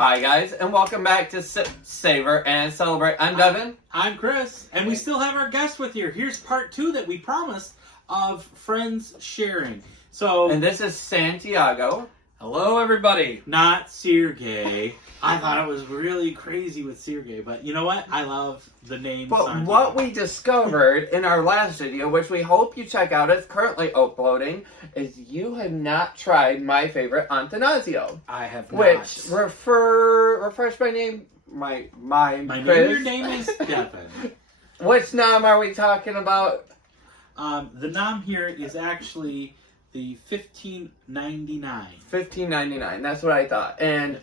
Hi guys, and welcome back to Savor and Celebrate. I'm Devin. I'm Chris, and we still have our guest with you. Here's part 2 that we promised of friends sharing. And this is Santiago. Hello, everybody. Not Sergey. I thought it was really crazy with Sergey, but you know what? I love the name. But Santiago. what we discovered in our last video, which we hope you check out, it's currently uploading, is you have not tried my favorite Atanasio. I have not. Which refresh my name. My Your name is Devin. Which nom are we talking about? The nom here is actually the $15.99. $15.99. That's what I thought. And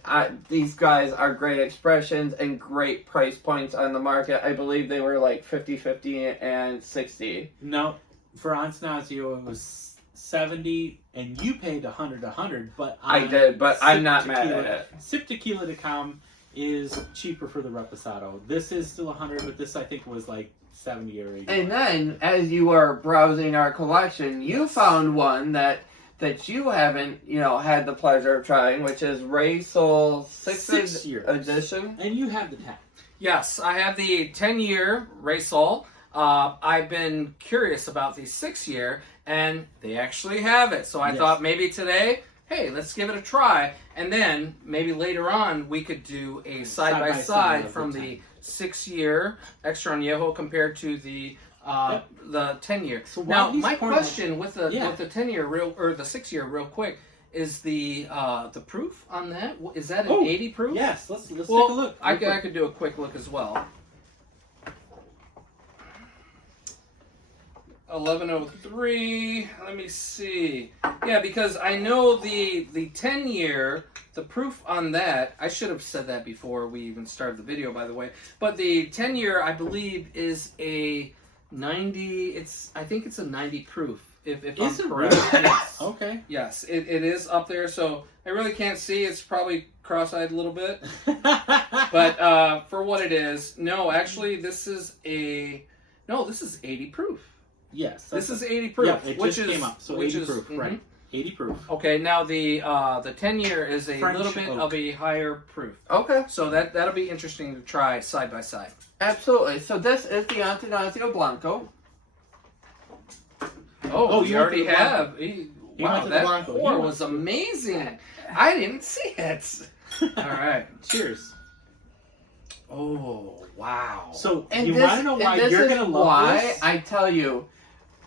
these guys are great expressions and great price points on the market. I believe they were like 50, 50, and 60. No, for Atanasio it was 70, and you paid 100. But I did, but I'm not mad at it. SipTequila.com is cheaper for the Reposado. This is still 100, but this I think was like 70 or 80. And then, as you are browsing our collection, you found one that you haven't, had the pleasure of trying, which is Rey Sol 6th edition. And you have the 10. Yes, I have the 10-year Rey Sol. I've been curious about the 6-year, and they actually have it. So I thought maybe today, hey, let's give it a try. And then maybe later on we could do a side-by-side from the 6-year Extra Anejo compared to the 10-year. So now, my question with the 10-year or the 6-year, real quick, is the proof on that? Is that an 80 proof? Yes. Let's take a look. I could do a quick look as well. 1103. Let me see. Yeah, because I know the 10-year, the proof on that, I should have said that before we even started the video, by the way. But the 10-year, I believe, is a 90. I think it's a 90 proof. If I'm correct. Really? Yes. Okay. Yes, it is up there. So I really can't see. It's probably cross-eyed a little bit. But for what it is, no, actually, this is 80 proof. Yes. This is 80 proof. Yeah, it just came up. So 80 proof, right. 80 proof. Okay, now the 10-year is a French little bit of a higher proof. Okay. So that'll be interesting to try side by side. Absolutely. So this is the Atanasio Blanco. Oh, you already have. Wow, that pour was amazing. I didn't see it. All right. Cheers. Oh, wow. So you want to know why you're going to love this? I tell you,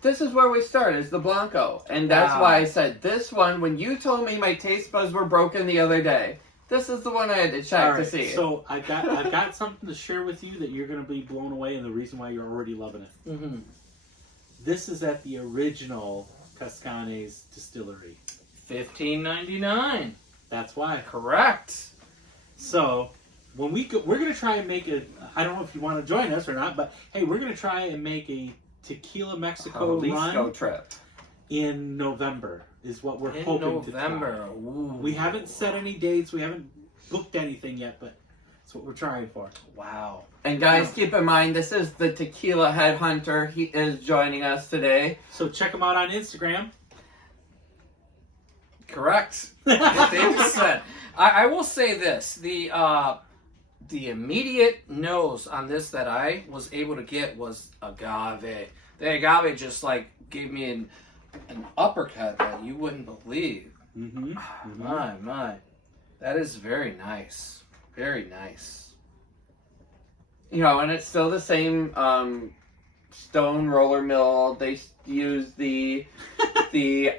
this is where we start, is the Blanco. And that's why I said this one, when you told me my taste buds were broken the other day, this is the one I had to check to see. So I've got something to share with you that you're going to be blown away, and the reason why you're already loving it. Mm-hmm. This is at the original Cascanes distillery. $15.99. That's why. Correct. So when we're going to try and make I don't know if you want to join us or not, but hey, we're going to try and make a Tequila Mexico run trip in November is what we're hoping to try. We haven't set any dates. We haven't booked anything yet, but that's what we're trying for. Wow. And guys, keep in mind, this is the Tequila Headhunter. He is joining us today. So check him out on Instagram. Correct. David said. I will say this. The immediate nose on this that I was able to get was agave. The agave just gave me an uppercut that you wouldn't believe. Mm-hmm. Mm-hmm. My. That is very nice. Very nice. And it's still the same stone roller mill. They use the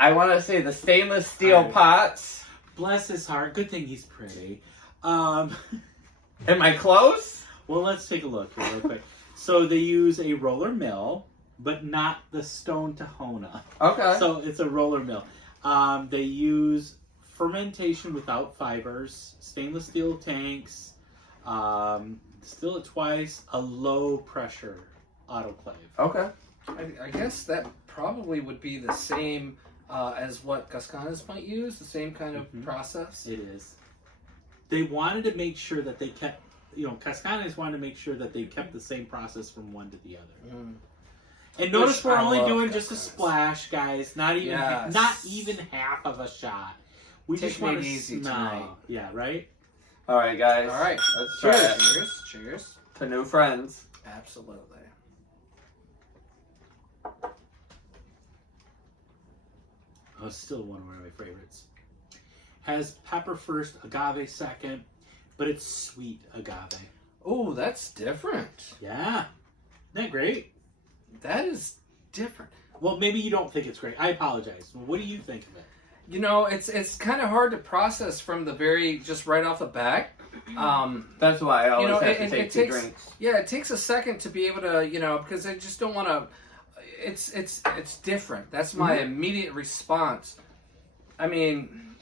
I want to say the stainless steel pots. Bless his heart. Good thing he's pretty. Am I close? Well, let's take a look here real quick. So they use a roller mill, but not the stone Tahona. Okay. So it's a roller mill. They use fermentation without fibers, stainless steel tanks, distill it twice, a low pressure autoclave. Okay. I guess that probably would be the same as what Cascanes might use, the same kind of process. It is. They wanted to make sure that they kept, Cascanes wanted to make sure that they kept the same process from one to the other. Mm. And notice we're only doing just a splash, guys. Not even half of a shot. We just want to easy smell. tonight. Yeah, right? All right, guys. All right. Let's try it. Cheers. Cheers. To new friends. Absolutely. Oh, it's still one of my favorites. Has pepper first, agave second, but it's sweet agave. Oh, that's different. Yeah. Isn't that great? That is different. Well, maybe you don't think it's great. I apologize. What do you think of it? You know, it's kind of hard to process from the just right off the bat. That's why I always have to take 2 takes, drinks. Yeah, it takes a second to be able to, because I just don't want to. It's different. That's my immediate response. I mean,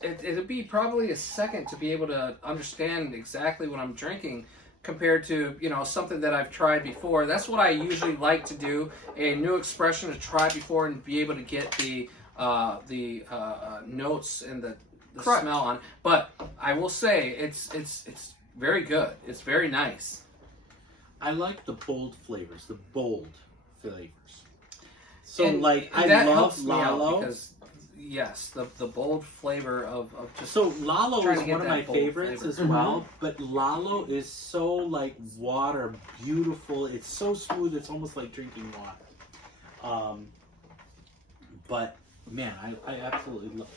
it'll be probably a second to be able to understand exactly what I'm drinking compared to something that I've tried before. That's what I usually like to do, a new expression to try before and be able to get the notes and the smell on. But I will say it's very good. It's very nice. I like the bold flavors. So And I that love helps me out Lalo. because yes, the bold flavor of just So Lalo trying is to get one of that my bold favorites flavor. as well, but Lalo is so like water, beautiful. It's so smooth. It's almost like drinking water. But man, I absolutely love.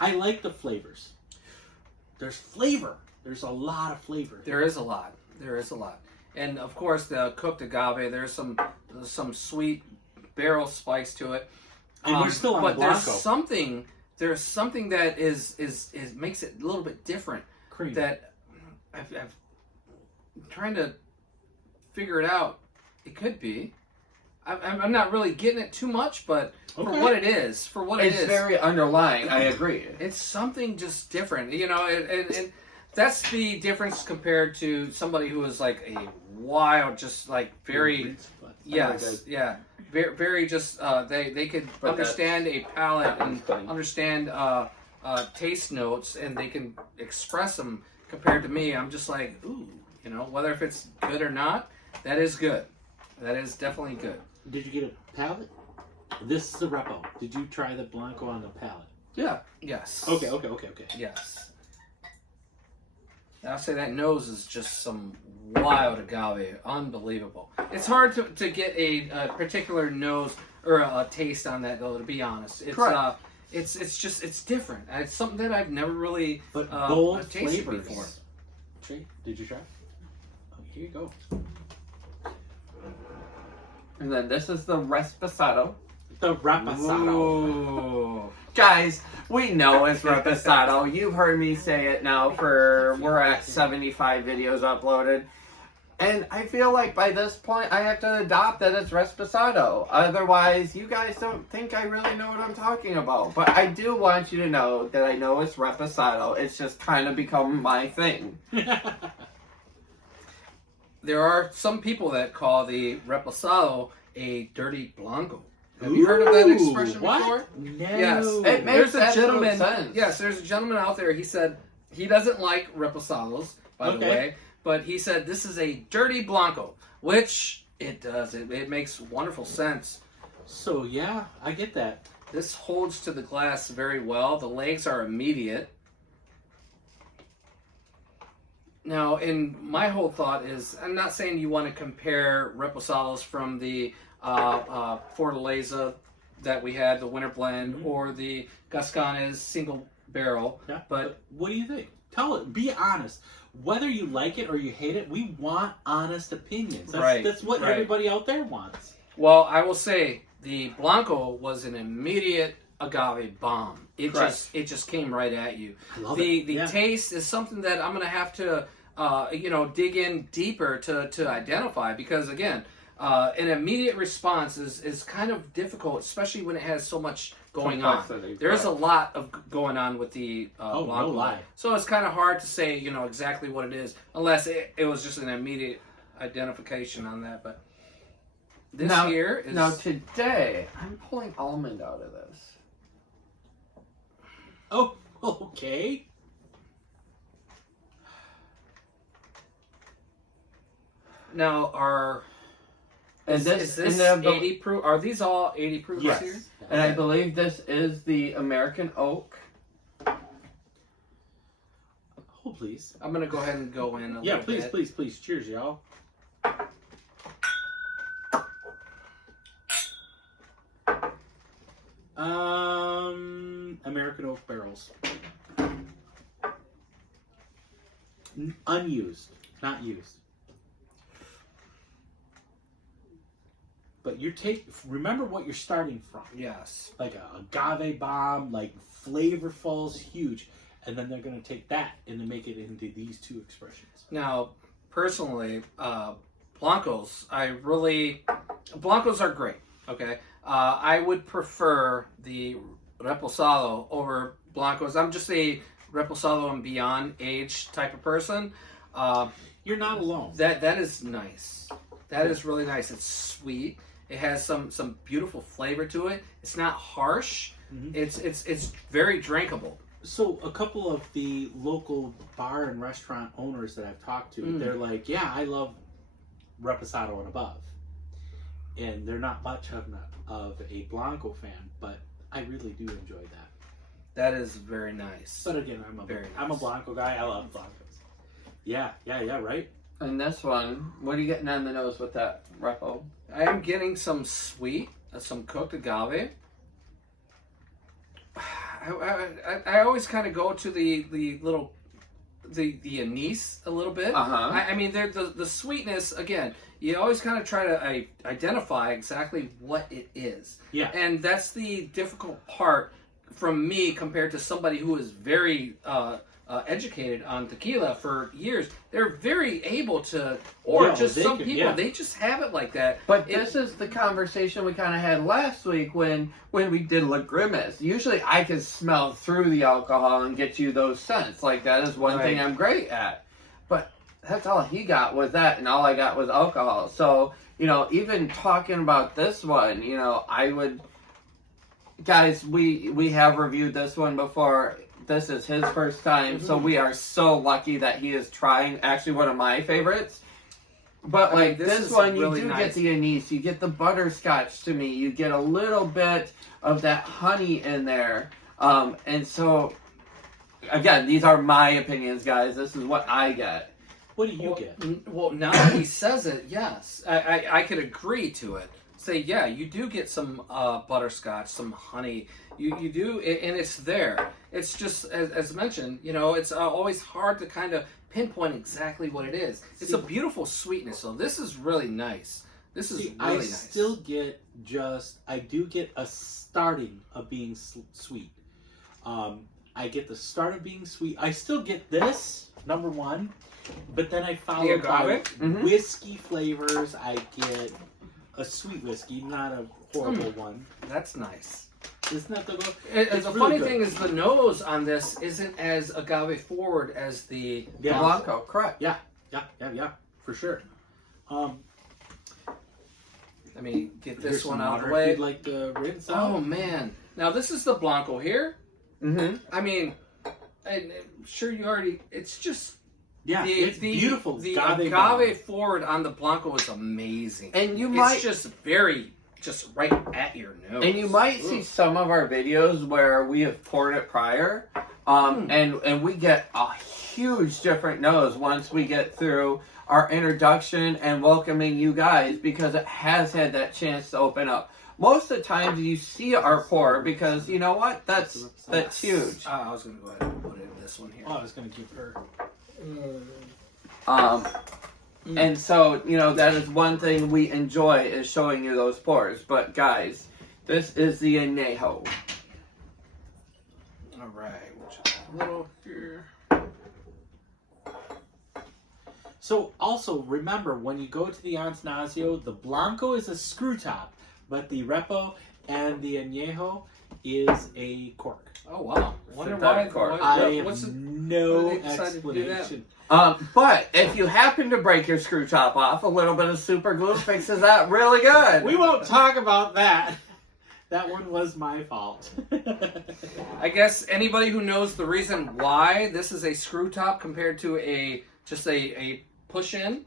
I like the flavors. There's flavor. There's a lot of flavor. There is a lot. And of course, the cooked agave. There's some sweet barrel spice to it. And we're still on but Blanco. there's something that is makes it a little bit different. Cream. That I've trying to figure it out. It could be. I'm not really getting it too much, but for what it is, It's very underlying. I agree. it's something just different, and that's the difference compared to somebody who is like a wild, just like very, very, very just they could understand a palate and understand taste notes, and they can express them. Compared to me, I'm just like, ooh, whether if it's good or not, that is good. That is definitely good. Did you get a palate? This is the Repo. Did you try the Blanco on the palate? Yeah. Yes. Okay. Yes. I'll say that nose is just some wild agave. Unbelievable. It's hard to get a particular nose or a taste on that, though, to be honest. It's Correct. It's different. It's something that I've never really bold tasted flavors. before. Trey, did you try? Oh, here you go. And then this is the Reposado. The Reposado. Ooh. Guys, we know it's Reposado. You've heard me say it now we're at 75 videos uploaded. And I feel like by this point I have to adopt that it's Reposado. Otherwise, you guys don't think I really know what I'm talking about. But I do want you to know that I know it's Reposado. It's just kind of become my thing. There are some people that call the Reposado a dirty Blanco. Have you heard of that expression before? No. Yes. It makes absolute sense. Yes, there's a gentleman out there. He said he doesn't like Reposados, by the way, but he said this is a dirty Blanco, which it does. It makes wonderful sense. So yeah, I get that. This holds to the glass very well. The legs are immediate. Now, and my whole thought is, I'm not saying you want to compare Reposados from the Fortaleza that we had, the winter blend, or the Gascones single barrel. Yeah. But what do you think? Tell it. Be honest. Whether you like it or you hate it, we want honest opinions. That's what everybody out there wants. Well, I will say the Blanco was an immediate agave bomb. It just came right at you. I love the it. The taste is something that I'm going to have to dig in deeper to identify, because again, an immediate response is kind of difficult, especially when it has so much going on. There's a lot of going on with the Blanco. No lie. So it's kind of hard to say, exactly what it is, unless it was just an immediate identification on that. But this here is... Now today, I'm pulling almond out of this. Oh, okay. Now, is this 80 proof? Are these all 80 proof yes. here? And I believe this is the American oak. Oh, please. I'm gonna go ahead and go in a little bit. Please. Cheers, y'all. American oak barrels. Unused, not used. But remember what you're starting from. Yes. Like a agave bomb, like flavorful's huge. And then they're going to take that and make it into these two expressions. Now, personally, Blancos are great, okay? I would prefer the Reposado over Blancos. I'm just a Reposado and beyond age type of person. You're not alone. That is nice. That is really nice. It's sweet. It has some beautiful flavor to it. It's not harsh. Mm-hmm. It's very drinkable. So a couple of the local bar and restaurant owners that I've talked to, they're like, yeah, I love Reposado and above. And they're not much of a Blanco fan, but I really do enjoy that. That is very nice. But again, I'm a Blanco guy. I love Blancos. Yeah, right? And this one, what are you getting on the nose with that Repo? I am getting some sweet, some cooked agave. I always kind of go to the anise a little bit. I mean, the sweetness, again, you always kind of try to identify exactly what it is. Yeah. And that's the difficult part from me compared to somebody who is very educated on tequila for years. They're very able to, they just have it like that. But this is the conversation we kind of had last week when we did La Grimace. Usually I can smell through the alcohol and get you those scents. Like, that is one thing I'm great at. But that's all he got was that, and all I got was alcohol. So, even talking about this one, I would... Guys, we have reviewed this one before. This is his first time, so we are so lucky that he is trying. Actually, one of my favorites. But this one, you really do get the anise, you get the butterscotch to me, you get a little bit of that honey in there. And so, again, these are my opinions, guys. This is what I get. What do you get? Well, now that he says it, yes, I could agree to it. Say, yeah, you do get some butterscotch, some honey. You do, and it's there. It's just, as mentioned, it's always hard to kind of pinpoint exactly what it is. It's a beautiful sweetness, so this is really nice. This is really nice. I still get I do get a starting of being sweet. I get the start of being sweet. I still get this, number one, but then I follow by whiskey flavors. I get a sweet whiskey, not a horrible one. That's nice. Isn't that the really funny thing is the nose on this isn't as agave forward as the Blanco. Correct. Yeah, for sure. Let me get this one out of the way. If you'd like to rinse out. Oh man! Now this is the Blanco here. Mm-hmm. I mean, I'm sure you already. It's just. Yeah, it's beautiful. The agave forward on the Blanco is amazing. And it's just right at your nose. And you might see some of our videos where we have poured it prior, and we get a huge different nose once we get through our introduction and welcoming you guys, because it has had that chance to open up. Most of the times you see our pour because, you know what? That's huge. I was going to go ahead and put it in this one here. Oh, I was going to keep her. And so, that is one thing we enjoy is showing you those pours. But guys, this is the Anejo. All right, we'll just a little here. So also remember, when you go to the Atanasio, the Blanco is a screw top, but the Repo and the Anejo is a cork. Oh wow! Wonder why? I have no explanation. But if you happen to break your screw top off, a little bit of super glue fixes that really good. We won't talk about that. That one was my fault. I guess anybody who knows the reason why this is a screw top compared to a push in,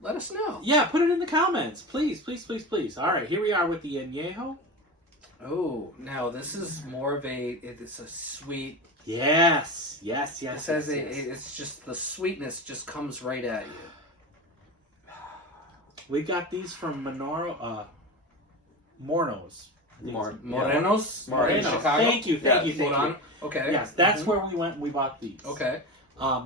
let us know. Yeah, put it in the comments, please. All right, here we are with the Anejo. Oh, now this is more of it's a sweet Yes. It says it's just the sweetness just comes right at you. We got these from Mornos. Morenos? Moreno. Chicago? Thank you. Okay. Yes, that's where we went and we bought these. Okay.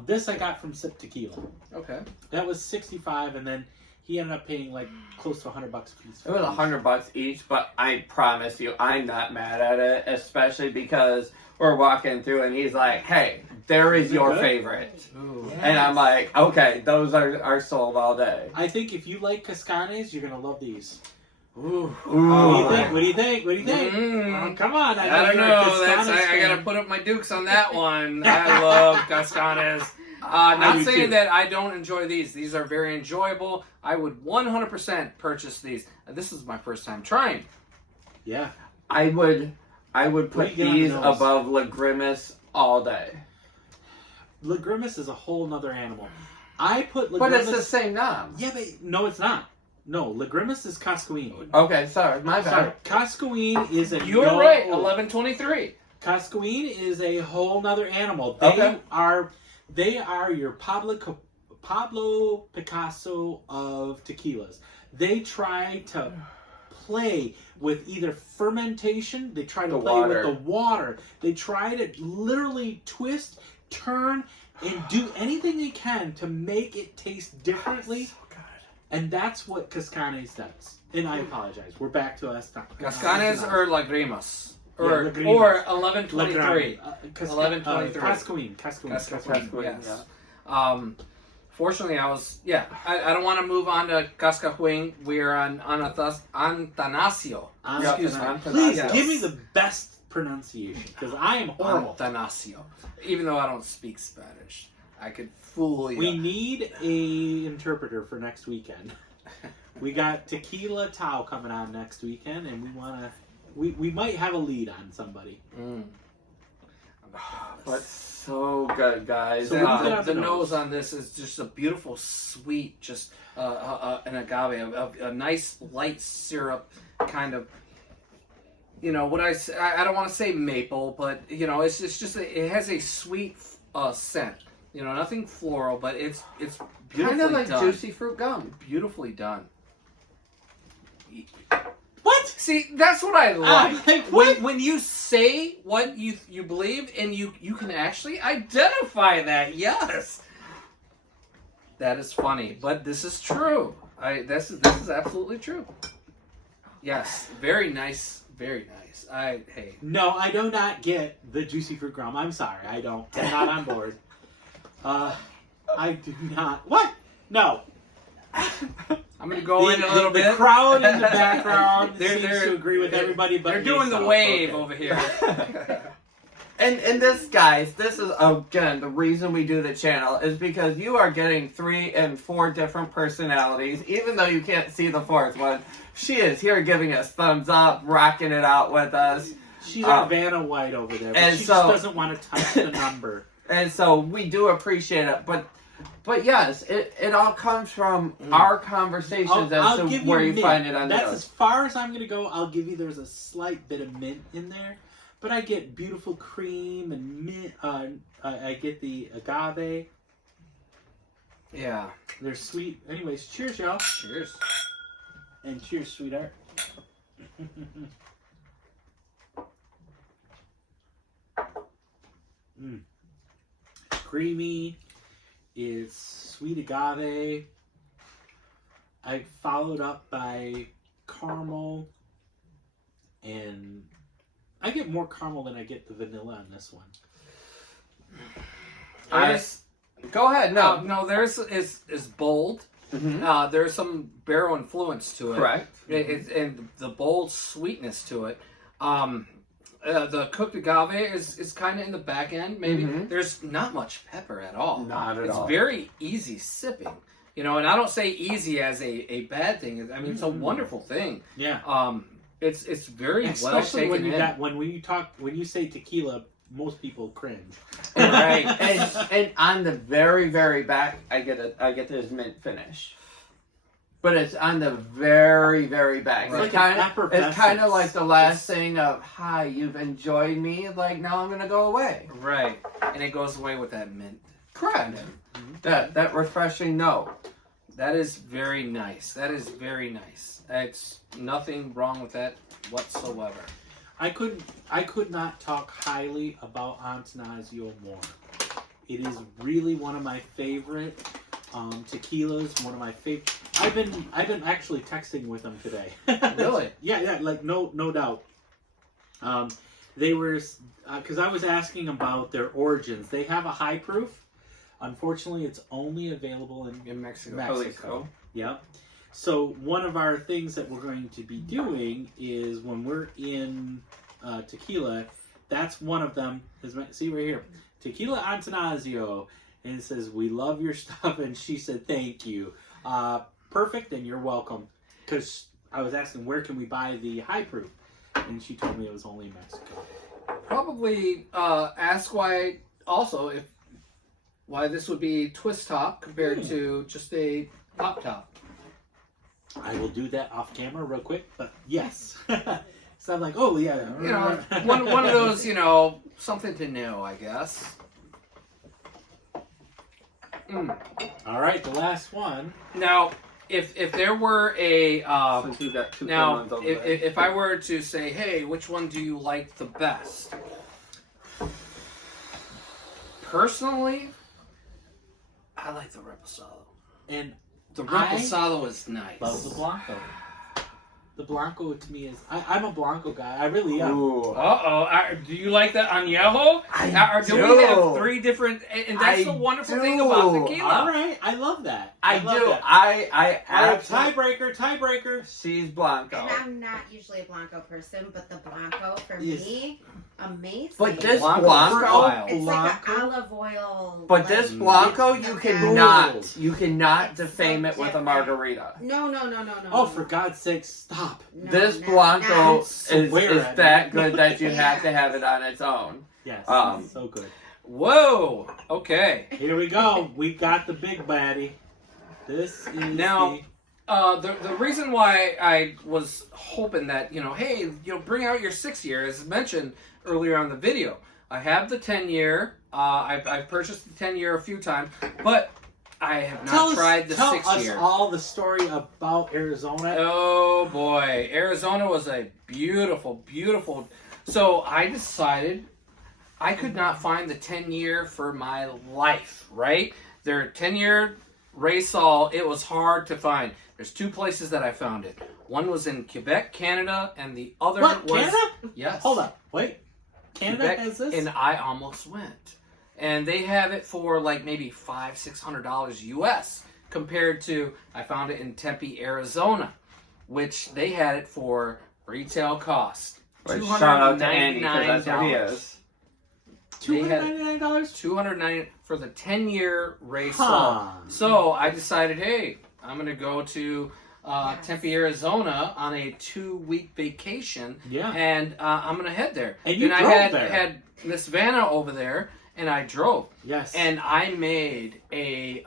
This I got from Sip Tequila. Okay. That was $65, and then he ended up paying like close to $100 a piece. It was $100 each, but I promise you, I'm not mad at it, especially because we're walking through and he's like, "Hey, there is your favorite," and I'm like, "Okay, those are sold all day." I think if you like Cascanes, you're gonna love these. Ooh. What do you think? Mm. Oh, come on! I don't know. I gotta put up my dukes on that one. I love Cascanes. Not saying that I don't enjoy these. These are very enjoyable. I would 100% purchase these. This is my first time trying. Yeah. I would put these above La Grimace all day. La Grimace is a whole nother animal. I put La But Grimace... it's the same nom. Yeah, but no, it's not. No, La Grimace is Cascouine. Okay, sorry, my bad. Cascouine is a... You're right, 1123. Cascouine is a whole nother animal. They are your Pablo Picasso of tequilas. They try to play with either fermentation, they try to play with the water, they try to literally twist, turn, and do anything they can to make it taste differently. So good. And that's what Cascanes does. And I apologize. We're back to us. Cascanes or Lagrimas? Or 1123. 1123. Cascouine. Yes. Fortunately, I don't want to move on to Cascouine. We're on Atanasio. Excuse me. Please give me the best pronunciation, because I am horrible. Atanasio. Even though I don't speak Spanish, I could fool you. We need a interpreter for next weekend. We got Tequila Tao coming on next weekend, and we want to... We might have a lead on somebody. But so good, guys. So the nose on this is just a beautiful, sweet, just an agave, a nice light syrup kind of. You know what I don't want to say maple, but you know it's just it has a sweet scent. You know, nothing floral, but it's beautifully kind of like done. juicy fruit gum. Beautifully done. What? See, that's what I like. What? When you say what you believe and you can actually identify that. Yes. That is funny, but this is true. This is absolutely true. Yes, very nice, very nice. No, I do not get the juicy fruit gum. I'm sorry, I don't. I'm not on board. I do not. What? No. I'm going to go in a little bit. The crowd in the background seems to agree with everybody, but they're doing the wave over here. And this, guys, this is, again, the reason we do the channel is because you are getting 3 and 4 different personalities, even though you can't see the 4th one. She is here giving us thumbs up, rocking it out with us. She's our Vanna White over there, but she just doesn't want to touch the number. And so we do appreciate it, but yes, it all comes from our conversations as to where you find it on the That's nose. as far as I'm going to go. I'll give you there's a slight bit of mint in there, but I get beautiful cream and mint. I get the agave. Yeah. They're sweet. Anyways, cheers, y'all. Cheers. And cheers, sweetheart. Creamy. It's sweet agave. I followed up by caramel, and I get more caramel than I get the vanilla on this one. Go ahead. No, theirs is bold. Mm-hmm. There's some barrel influence to it. Correct. And the bold sweetness to it. The cooked agave is kind of in the back end, maybe. Mm-hmm. There's not much pepper at all. Not at all. It's very easy sipping. You know, and I don't say easy as a bad thing. I mean, it's a wonderful thing. Yeah. It's very especially well taken when you say tequila, most people cringe. Right. and on the very, very back, I get this mint finish. but it's on the very, very back. Right. It's kind of like the last thing of, hi, you've enjoyed me, like now I'm gonna go away. Right, and it goes away with that mint. Correct. That refreshing note. That is very nice. That is very nice. It's nothing wrong with that whatsoever. I could not talk highly about Atanasio more. It is really one of my favorite tequilas. One of my favorite. I've been actually texting with them today. Really? Yeah, like no doubt. They were because I was asking about their origins. They have a high proof. Unfortunately, it's only available in Mexico. Yeah. So one of our things that we're going to be doing is when we're in Tequila, that's one of them. See right here, Tequila Atanasio, and it says, "We love your stuff," and she said, "Thank you." Perfect, and you're welcome. Because I was asking where can we buy the high proof, and she told me it was only in Mexico. Probably ask why this would be twist top compared to just a pop top. I will do that off camera real quick, but yes. So I'm like, oh yeah. You know, one of those, something to know, I guess. All right, the last one. Now, if there were a Since you've got two now, ones over there. if I were to say, hey, which one do you like the best? Personally, I like the Reposado. And the Reposado is nice. Love the Blanco. The Blanco to me is... I'm a Blanco guy. I really am. Do you like that Anejo? Do we have three different... And that's the wonderful thing about tequila. All right. I love that. I do. That. I Tiebreaker. She's Blanco. And I'm not usually a Blanco person, but the Blanco, for me, amazing. But this Blanco, Blanco... It's like an olive oil... But this Blanco, you cannot defame it with a margarita. No. Oh, for God's sake, stop. No, this Blanco is at that good that you have to have it on its own. Yes, so good. Whoa, okay. Here we go. We got the big baddie. This is now... the reason why I was hoping that, hey, bring out your 6 year, as mentioned earlier on the video. I have the 10-year. I've purchased the 10-year a few times, but I have not tried the 6 year. Tell us all the story about Arizona. Oh boy, Arizona was a beautiful, beautiful. So I decided I could not find the 10-year for my life. Right, their 10-year Rey Sol. It was hard to find. There's two places that I found it. One was in Quebec, Canada, and the other was Canada? Yes. Hold up, wait. Canada Quebec, has this, and I almost went. And they have it for like maybe $500-600 US compared to, I found it in Tempe, Arizona, which they had it for retail cost. Shout out to Andy, because that's what he is. $299? $290 for the 10-year Rey Sol. So I decided, hey, I'm going to go to Tempe, Arizona on a 2-week vacation. Yeah. And I'm going to head there. And you I drove had Miss Vanna over there. And I drove. Yes. And I made the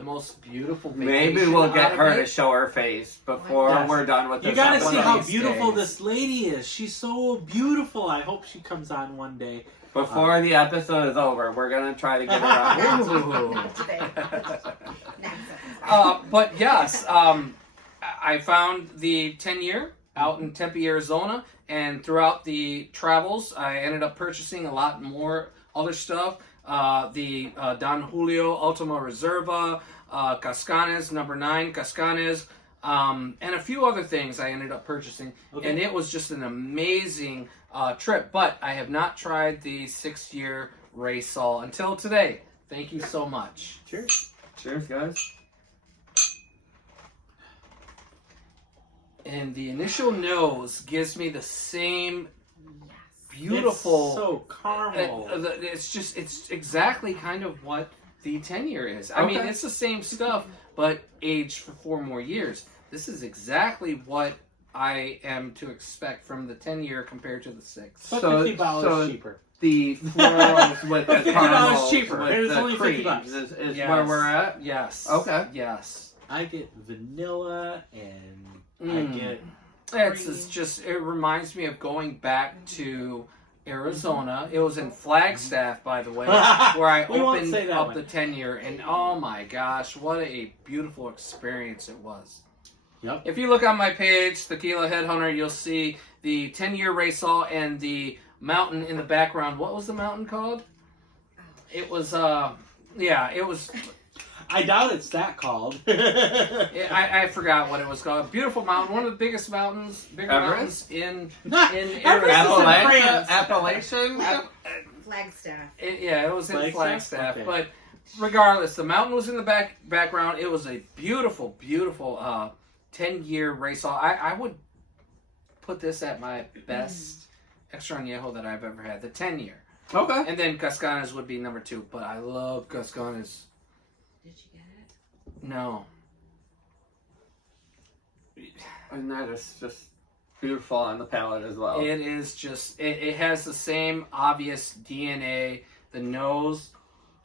most beautiful vacation. Maybe we'll get her to show her face before we're done with this. You gotta see how beautiful this lady is. She's so beautiful. I hope she comes on one day. Before the episode is over, we're gonna try to get her on. But yes, I found the 10-year out in Tempe, Arizona. And throughout the travels, I ended up purchasing a lot more other stuff, the Don Julio Ultima Reserva, Cascanes, number 9 Cascanes, and a few other things I ended up purchasing. Okay. And it was just an amazing trip. But I have not tried the 6-year Rey Sol until today. Thank you so much. Cheers. Cheers, guys. And the initial nose gives me the same beautiful... It's so caramel. It's exactly kind of what the 10-year is. I mean, it's the same stuff, but aged for 4 more years. This is exactly what I am to expect from the 10-year compared to the 6. But $50 cheaper. The florals with the $50 cheaper. With It's the only $50 is where we're at? Yes. Okay. Yes. I get vanilla and I get. It reminds me of going back to Arizona. It was in Flagstaff, by the way, where I opened up the 10-year, and oh my gosh, what a beautiful experience it was. Yep. If you look on my page, Tequila Headhunter, you'll see the 10-year Rey Sol and the mountain in the background. What was the mountain called? It was, it was... I doubt it's that called. I forgot what it was called. Beautiful mountain, one of the biggest mountains, mountains in Arizona. Appalachian? Flagstaff. It was in Flagstaff. Okay. But regardless, the mountain was in the background. It was a beautiful, beautiful 10-year Rey Sol. I would put this at my best Extra Anejo that I've ever had, the 10-year. Okay. And then Cascanas would be number 2, but I love Cascanas. Did you get it? No. And that is just beautiful on the palate as well. It is just, it has the same obvious DNA, the nose.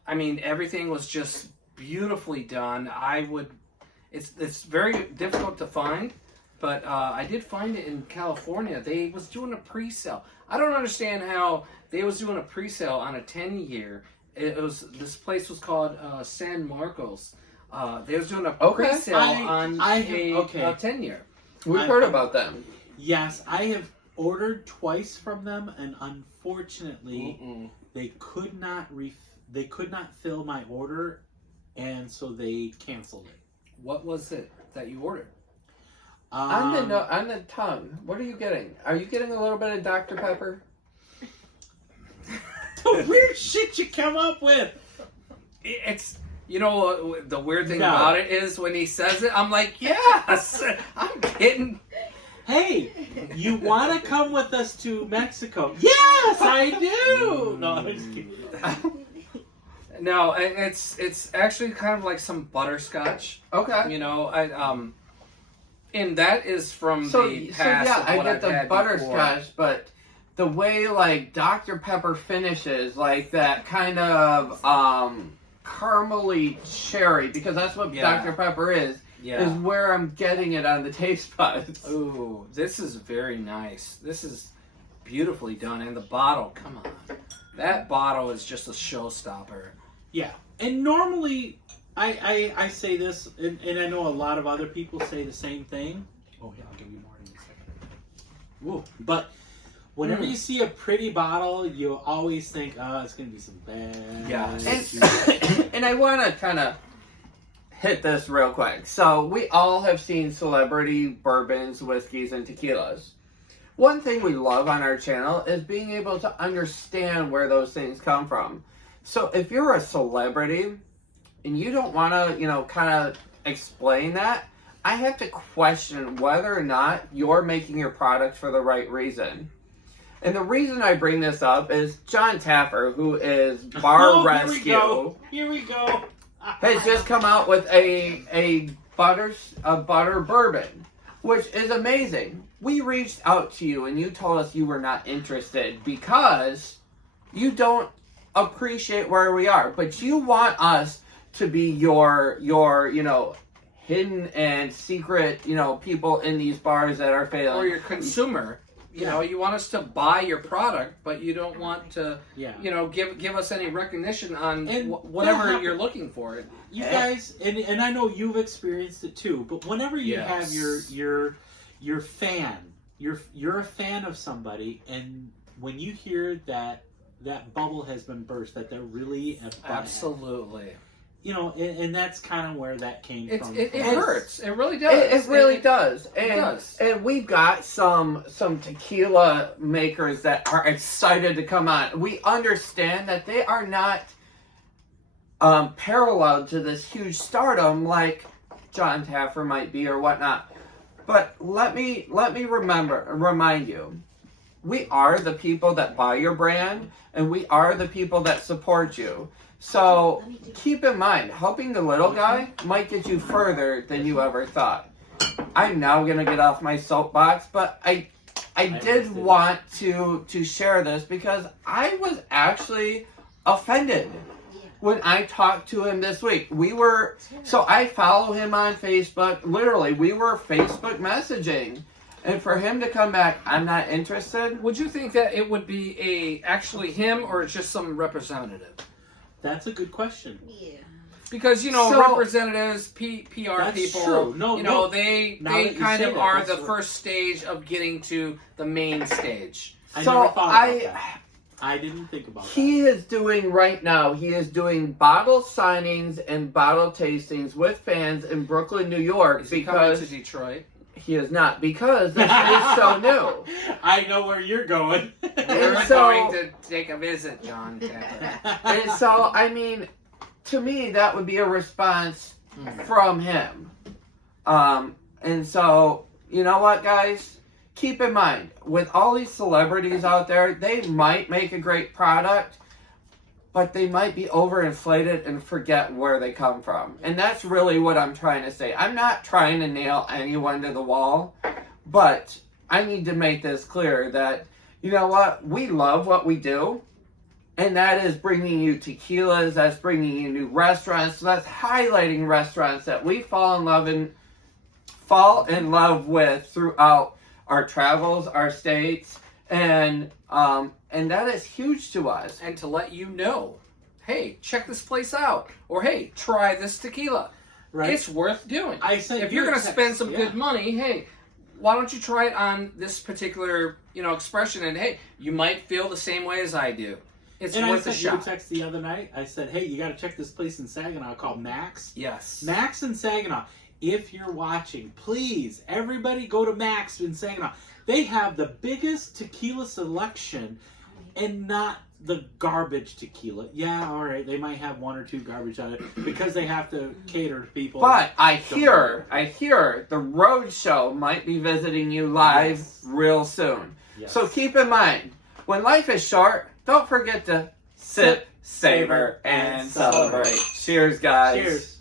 I mean, everything was just beautifully done. It's very difficult to find, but I did find it in California. They was doing a pre-sale. I don't understand how they was doing a pre-sale on a 10-year. This place was called San Marcos. They was doing a pre-sale on a 10-year. We've heard about them. Yes, I have ordered twice from them, and unfortunately, they could not fill my order, and so they canceled it. What was it that you ordered? On the tongue, what are you getting? Are you getting a little bit of Dr. Pepper? The weird shit you come up with. It's, the weird thing about it is when he says it, I'm like, yes, I'm kidding. Hey, you want to come with us to Mexico? Yes, I do. No, I'm just kidding. No, it's actually kind of like some butterscotch. Okay. And that is from the past. So yeah, of what I get I've the had butterscotch, before. but the way like Dr. Pepper finishes, like that kind of caramely cherry, because that's what Dr. Pepper is where I'm getting it on the taste buds. Ooh, this is very nice. This is beautifully done, and the bottle, come on, that bottle is just a showstopper. Yeah, and normally I say this, and I know a lot of other people say the same thing. Oh yeah, I'll give you more in a second. Ooh, but whenever you see a pretty bottle, you always think, oh, it's going to be some bad. Yeah. And I want to kind of hit this real quick. So we all have seen celebrity bourbons, whiskeys, and tequilas. One thing we love on our channel is being able to understand where those things come from. So if you're a celebrity and you don't want to, kind of explain that, I have to question whether or not you're making your product for the right reason. And the reason I bring this up is John Taffer, who is Bar Rescue. Here we go. Has just come out with a butter bourbon, which is amazing. We reached out to you and you told us you were not interested because you don't appreciate where we are, but you want us to be your hidden and secret, people in these bars that are failing. Or your consumer. You want us to buy your product, but you don't want to, give us any recognition on whatever you're looking for. You guys, and I know you've experienced it too, but whenever you have your fan, you're a fan of somebody, and when you hear that bubble has been burst, that they're really absolutely. And that's kind of where that came from. It hurts. It really does. It really does. It does. And we've got some tequila makers that are excited to come on. We understand that they are not parallel to this huge stardom like John Taffer might be or whatnot. But let me remind you, we are the people that buy your brand, and we are the people that support you. So keep in mind, helping the little guy might get you further than you ever thought. I'm now going to get off my soapbox, but I did want to share this because I was actually offended when I talked to him this week. So I follow him on Facebook. Literally, we were Facebook messaging. And for him to come back, I'm not interested. Would you think that it would be actually him or just some representative? That's a good question. Yeah. Because, representatives, PR that's people, true. they kind of are the first stage of getting to the main stage. I never thought about that. I didn't think about that. He is doing bottle signings and bottle tastings with fans in Brooklyn, New York. Is he coming to Detroit? He is not, because this is so new. I know where you're going. We're going to take a visit, John. And so, I mean, to me, that would be a response from him. And so, you know what, guys? Keep in mind, with all these celebrities out there, they might make a great product, but they might be overinflated and forget where they come from. And that's really what I'm trying to say. I'm not trying to nail anyone to the wall, but I need to make this clear that, you know what? We love what we do. And that is bringing you tequilas, that's bringing you new restaurants, that's highlighting restaurants that we fall in love with throughout our travels, our states, and that is huge to us. And to let you know, hey, check this place out, or hey, try this tequila. Right. It's worth doing. If you're going to spend some good money, hey, why don't you try it on this particular expression? And hey, you might feel the same way as I do. It's worth a shot. You a text the other night. I said, hey, you got to check this place in Saginaw called Max. Yes. Max in Saginaw. If you're watching, please, everybody go to Max in Saginaw. They have the biggest tequila selection and not the garbage tequila. Yeah, all right, they might have one or two garbage on it because they have to cater to people. But I hear the road show might be visiting you live real soon. Yes. So keep in mind, when life is short, don't forget to sip, savor, and celebrate. Cheers, guys. Cheers.